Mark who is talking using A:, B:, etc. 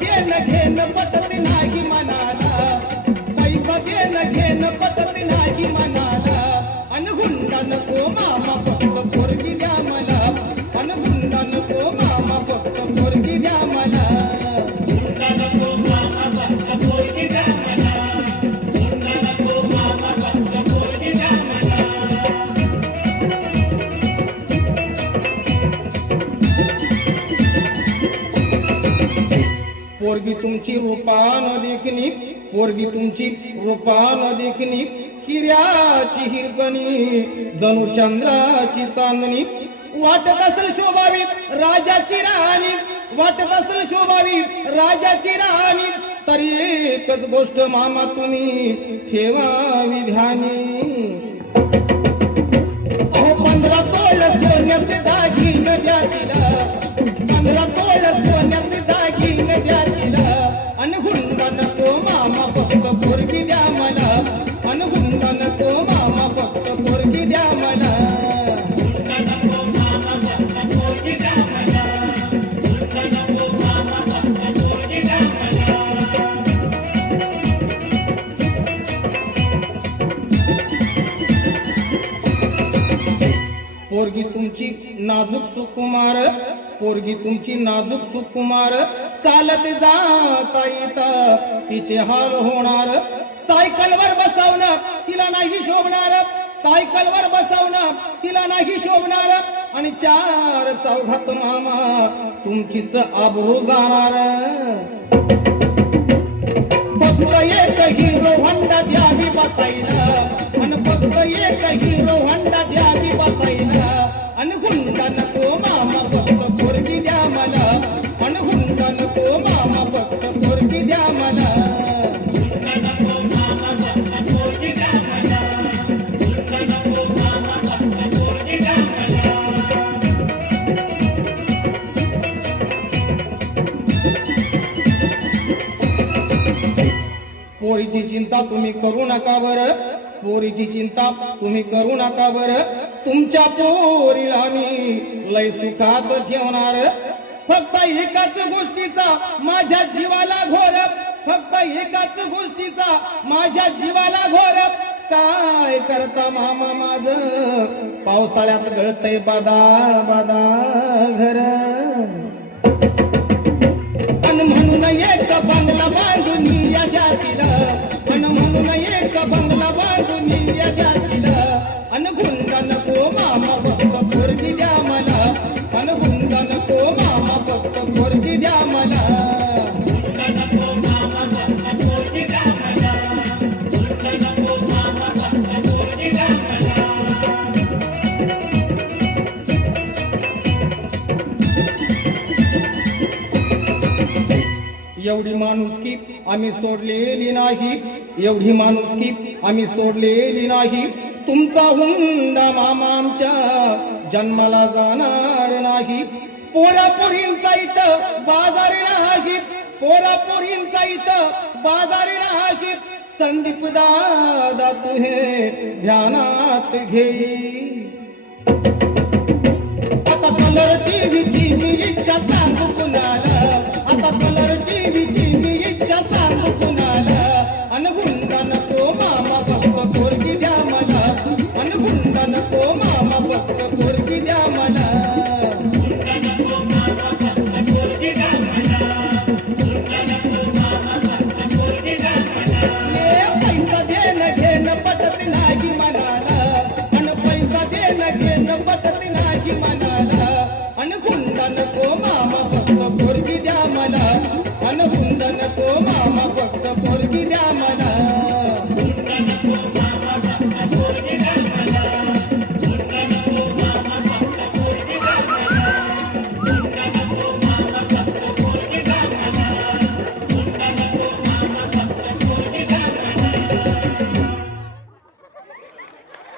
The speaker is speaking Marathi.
A: again, again. पोरगी तुमची रूपान देखणी पोरगी तुमची रूपान देखणी हिऱ्याची हिरकणी जणू चंद्राची चांदणी. वाटत असेल शोभावी राजाची राणी वाटत असेल शोभावी राजाची राणी तरी एकच गोष्ट मामा तुम्ही ठेवावी ध्यानी. पंधरा तोळ सोन्याचे दागिन जातीला अन हुंडा नको मामा फक्त पोरगी द्या मला. अन हुंडा नको मामा फक्त पोरगी द्या मला. पोरगी तुमची नाजूक सुकुमार. पोरगी तुमची नाजूक सुकुमार. चालत जाता येत तिचे हाल होणार. सायकलवर बसवणं तिला नाही शोभणार. सायकलवर बसवणं तिला नाही शोभणार. आणि चार चौघात मामा तुमचीच आबरू जाणार. फक्त एक हिरो होंडा द्यावी बसायला. आणि फक्त एक हिरो पोरीची चिंता तुम्ही करू नका बर. पोरीची चिंता तुम्ही करू नका बर. तुमच्या पोरीला मी लय सुखात ठेवणार फक्त एकाच गोष्टीचा माझ्या जीवाला घोर. फक्त एकाच गोष्टीचा माझ्या जीवाला घोर. काय करता मामा माझ? पावसाळ्यात गळतय बादा बादा घर. एवढी माणुसकी आम्ही सोडलेली नाही. एवढी माणुसकी आम्ही सोडलेली नाही. तुमचा हुंडा मामा आमच्या जन्माला जाणार नाही. पोरापोरींचा इथं बाजार नाही. पोरापोरींचा इथं बाजार नाही. संदीप दादा तू हे ध्यानात घेई आता कलर टीव्हीची मी इच्छा सांगू कुणाला?